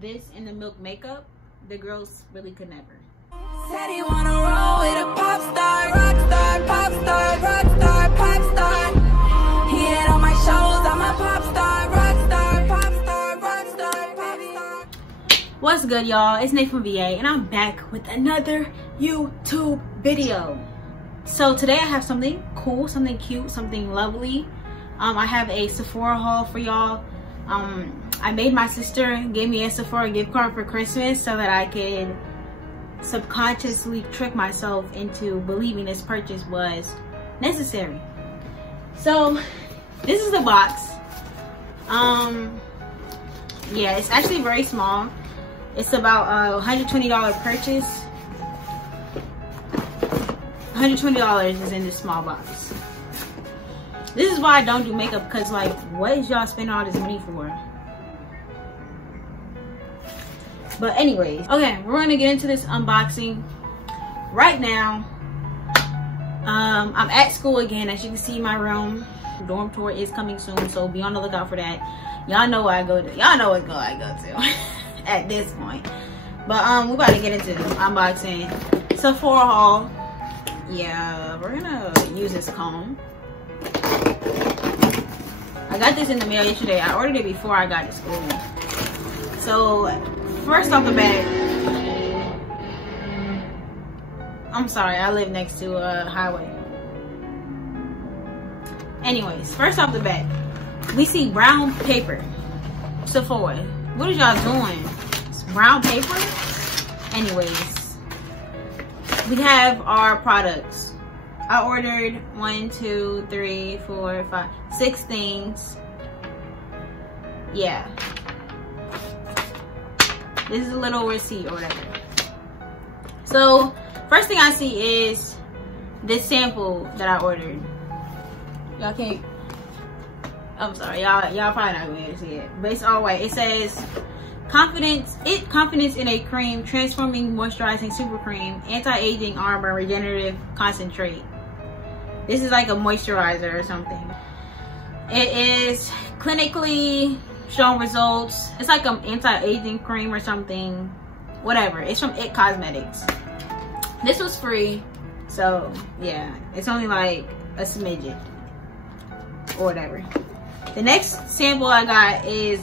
this and the Milk makeup, the girls really could never. Said he wanna roll with a pop star, rock star, pop star, rock star, pop star. He hit on my shows, I'm a pop star, rock star, pop star, rock star, pop star. What's good, y'all? It's Nay from VA, and I'm back with another YouTube video. So today I have something cool, something cute, something lovely. I have a Sephora haul for y'all. I made my sister give me a Sephora gift card for Christmas so that I could subconsciously trick myself into believing this purchase was necessary. So this is the box. Yeah, it's actually very small. It's about a $120 purchase. $120 is in this small box. This is why I don't do makeup, because like, what is y'all spending all this money for? But anyways, okay, we're gonna get into this unboxing right now. I'm at school again. As you can see, my room dorm tour is coming soon, so be on the lookout for that. Y'all know where I go to. Y'all know what school I go to at this point. But we're about to get into this unboxing. Sephora haul. Yeah, we're gonna use this comb. I got this in the mail yesterday. I ordered it before I got to school. So first off the bat, I'm sorry, I live next to a highway. Anyways, first off the bat, we see brown paper. Sephora, what is y'all doing? It's brown paper? Anyways, we have our products. I ordered 6 things. Yeah. This is a little receipt or whatever. So first thing I see is this sample that I ordered. Y'all can't, I'm sorry, y'all probably not gonna be able to see it, but it's all white. It says confidence in a cream, transforming moisturizing super cream, anti-aging armor, regenerative concentrate. This is like a moisturizer or something. It is clinically shown results. It's like an anti-aging cream or something, whatever. It's from It Cosmetics. This was free, so yeah, it's only like a smidget or whatever. The next sample I got is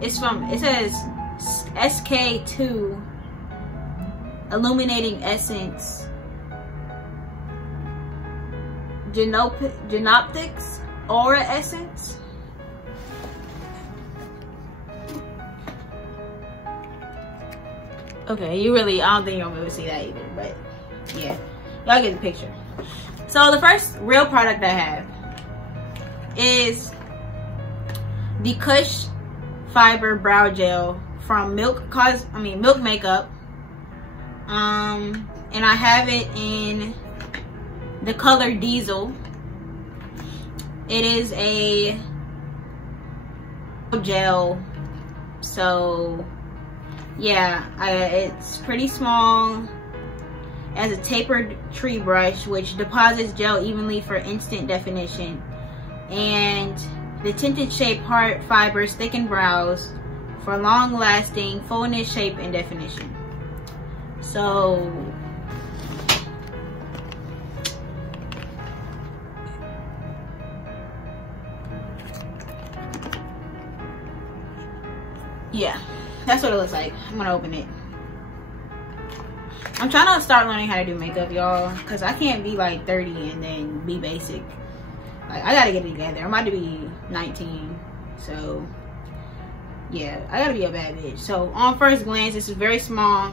it says SK2 illuminating essence Genoptics Aura Essence. Okay, I don't think you'll be able to see that either, but yeah, y'all get the picture. So the first real product I have is the Kush Fiber Brow Gel from Milk Makeup. And I have it in the color Diesel. It is a gel, so yeah, it's pretty small. It has a tapered tree brush which deposits gel evenly for instant definition, and the tinted shape heart fibers thicken brows for long lasting fullness, shape, and definition. So yeah, that's what it looks like. I'm gonna open it. I'm trying to start learning how to do makeup, y'all, because I can't be like 30 and then be basic. Like, I gotta get it together. I'm about to be 19, so yeah, I gotta be a bad bitch. So on first glance, this is very small.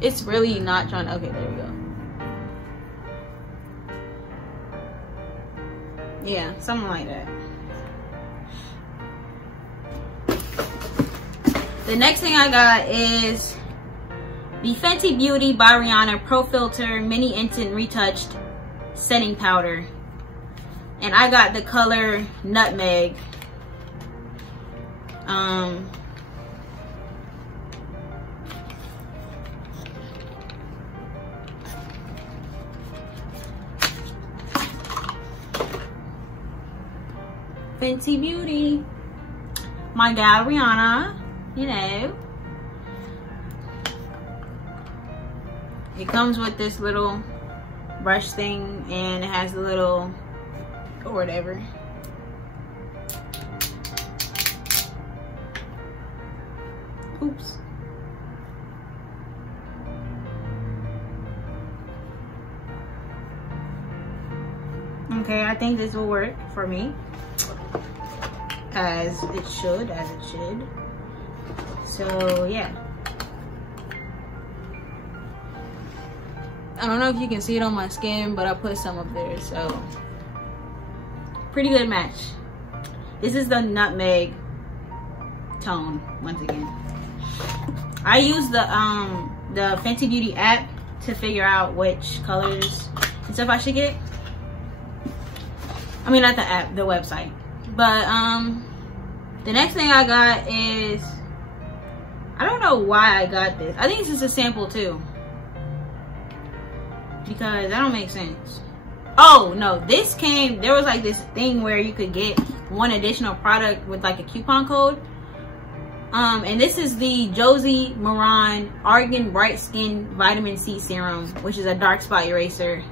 It's really not trying to, okay, there we go. Yeah, something like that. The next thing I got is the Fenty Beauty by Rihanna Pro Filter Mini Instant Retouched Setting Powder. And I got the color Nutmeg. Fenty Beauty. my gal Rihanna, you know. It comes with this little brush thing, and it has a little, or whatever. Oops. Okay, I think this will work for me. As it should. So, yeah. I don't know if you can see it on my skin, but I put some up there, so. Pretty good match. This is the nutmeg tone, once again. I use the Fenty Beauty app to figure out which colors and stuff I should get. I mean, not the app, the website. But the next thing I got is, I don't know why I got this. I think this is a sample too, because that don't make sense. Oh no, this came, there was like this thing where you could get one additional product with like a coupon code. And this is the Josie Maran Argan Bright Skin Vitamin C Serum, which is a dark spot eraser,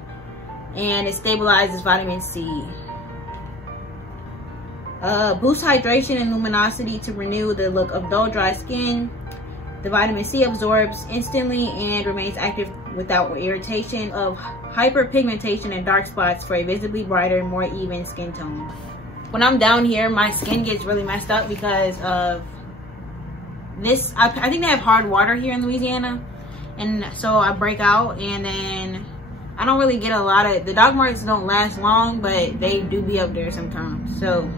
and it stabilizes vitamin C. Boosts hydration and luminosity to renew the look of dull, dry skin. The vitamin C absorbs instantly and remains active without irritation of hyperpigmentation and dark spots for a visibly brighter, more even skin tone. When I'm down here, my skin gets really messed up because of this. I think they have hard water here in Louisiana, and so I break out, and then I don't really get a lot of, the dog marks don't last long, but they do be up there sometimes. So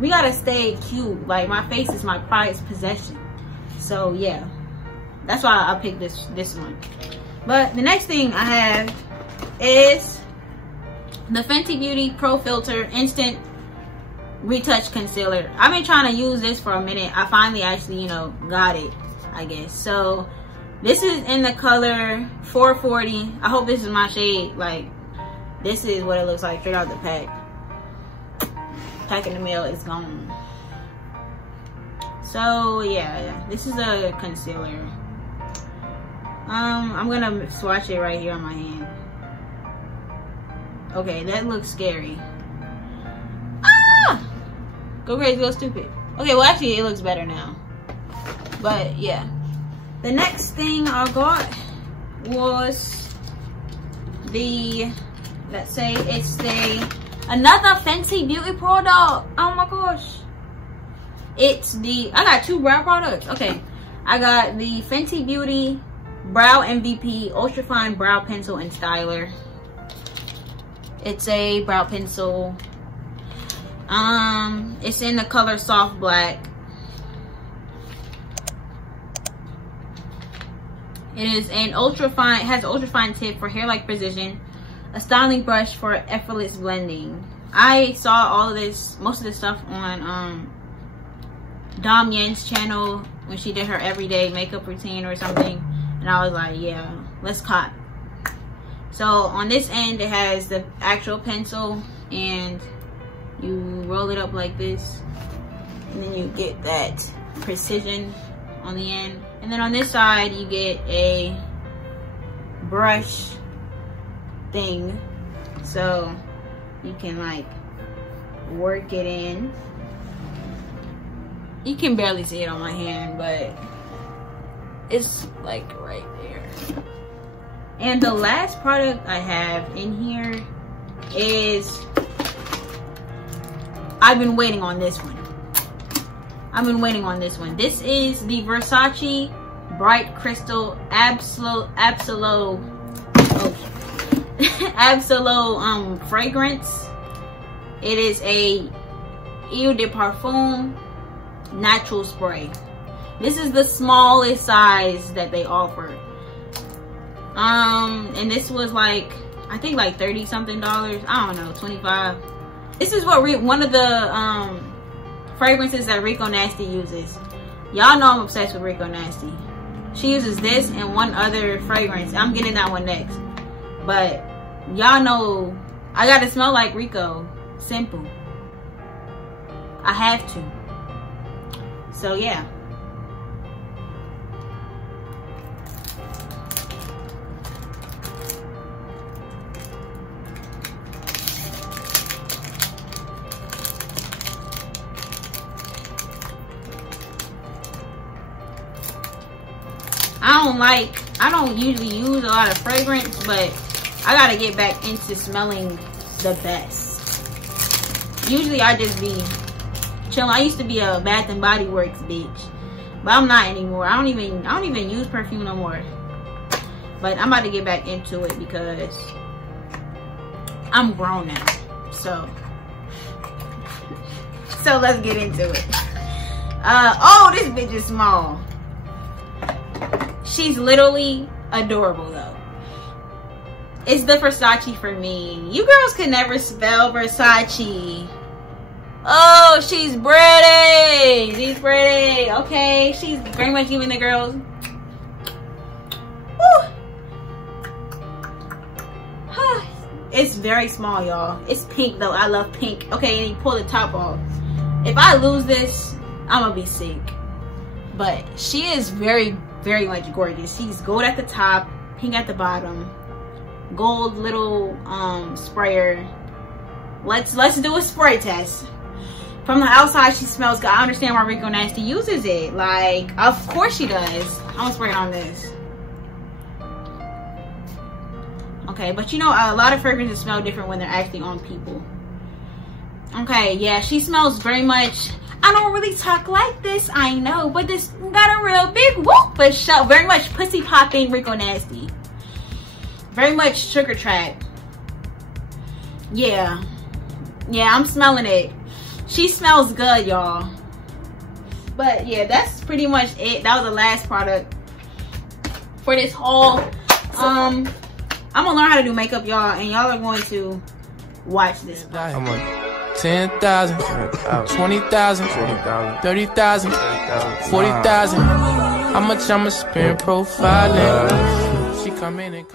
we gotta stay cute. Like, my face is my prized possession. So yeah, that's why I picked this one. But the next thing I have is the Fenty Beauty Pro Filter Instant Retouch Concealer. I've been trying to use this for a minute. I finally actually, you know, got it, I guess. So this is in the color 440. I hope this is my shade. Like, this is what it looks like straight out the pack. Pack in the mail is gone. So yeah, this is a concealer. I'm gonna swatch it right here on my hand. Okay, that looks scary. Ah! Go crazy, go stupid. Okay, well actually it looks better now. But yeah. The next thing I got was the, let's say it's another Fenty Beauty product. Oh my gosh. It's the, I got two brow products. Okay, I got the Fenty Beauty Brow MVP Ultra Fine Brow Pencil and Styler. It's a brow pencil. It's in the color Soft Black. It is an ultra fine, has an ultra fine tip for hair-like precision, a styling brush for effortless blending. I saw all of this, most of this stuff on Dom Yen's channel when she did her everyday makeup routine or something, and I was like, yeah, let's cop. So on this end it has the actual pencil, and you roll it up like this, and then you get that precision on the end. And then on this side you get a brush thing, so you can like work it in. You can barely see it on my hand, but it's like right there. And the last product I have in here is, I've been waiting on this one. This is the Versace Bright Crystal Absolute fragrance. It is a Eau de Parfum natural spray. This is the smallest size that they offer. And this was like, I think like $30 something. I don't know, 25. This is what one of the fragrances that Rico Nasty uses. Y'all know I'm obsessed with Rico Nasty. She uses this and one other fragrance. I'm getting that one next. But y'all know I gotta smell like Rico. Simple. I have to. So yeah. I don't usually use a lot of fragrance, but I gotta get back into smelling the best. Usually I just be chilling. I used to be a Bath and Body Works bitch, but I'm not anymore. I don't even use perfume no more. But I'm about to get back into it because I'm grown now. So let's get into it. Oh, this bitch is small. She's literally adorable though. It's the Versace for me. You girls can never spell Versace. Oh, she's pretty. She's pretty. Okay, she's very much giving the girls. Woo. It's very small, y'all. It's pink though. I love pink. Okay, and you pull the top off. If I lose this, I'm gonna be sick. But she is very, very much gorgeous. She's gold at the top, pink at the bottom, gold little sprayer. Let's do a spray test. From the outside, she smells good. I understand why Rico Nasty uses it. Like, of course she does. I'm gonna spray it on this. Okay, but you know, a lot of fragrances smell different when they're actually on people. Okay, yeah, she smells very much. I don't really talk like this, I know, but this got a real big whoop, but show very much pussy popping Rico Nasty. Very much sugar trap. Yeah, I'm smelling it. She smells good, y'all. But yeah, that's pretty much it. That was the last product for this haul. I'm gonna learn how to do makeup, y'all, and y'all are going to watch this. I'm on 10,000, 20,000, 30,000, 40,000. How much I'ma spend profiling? She come in and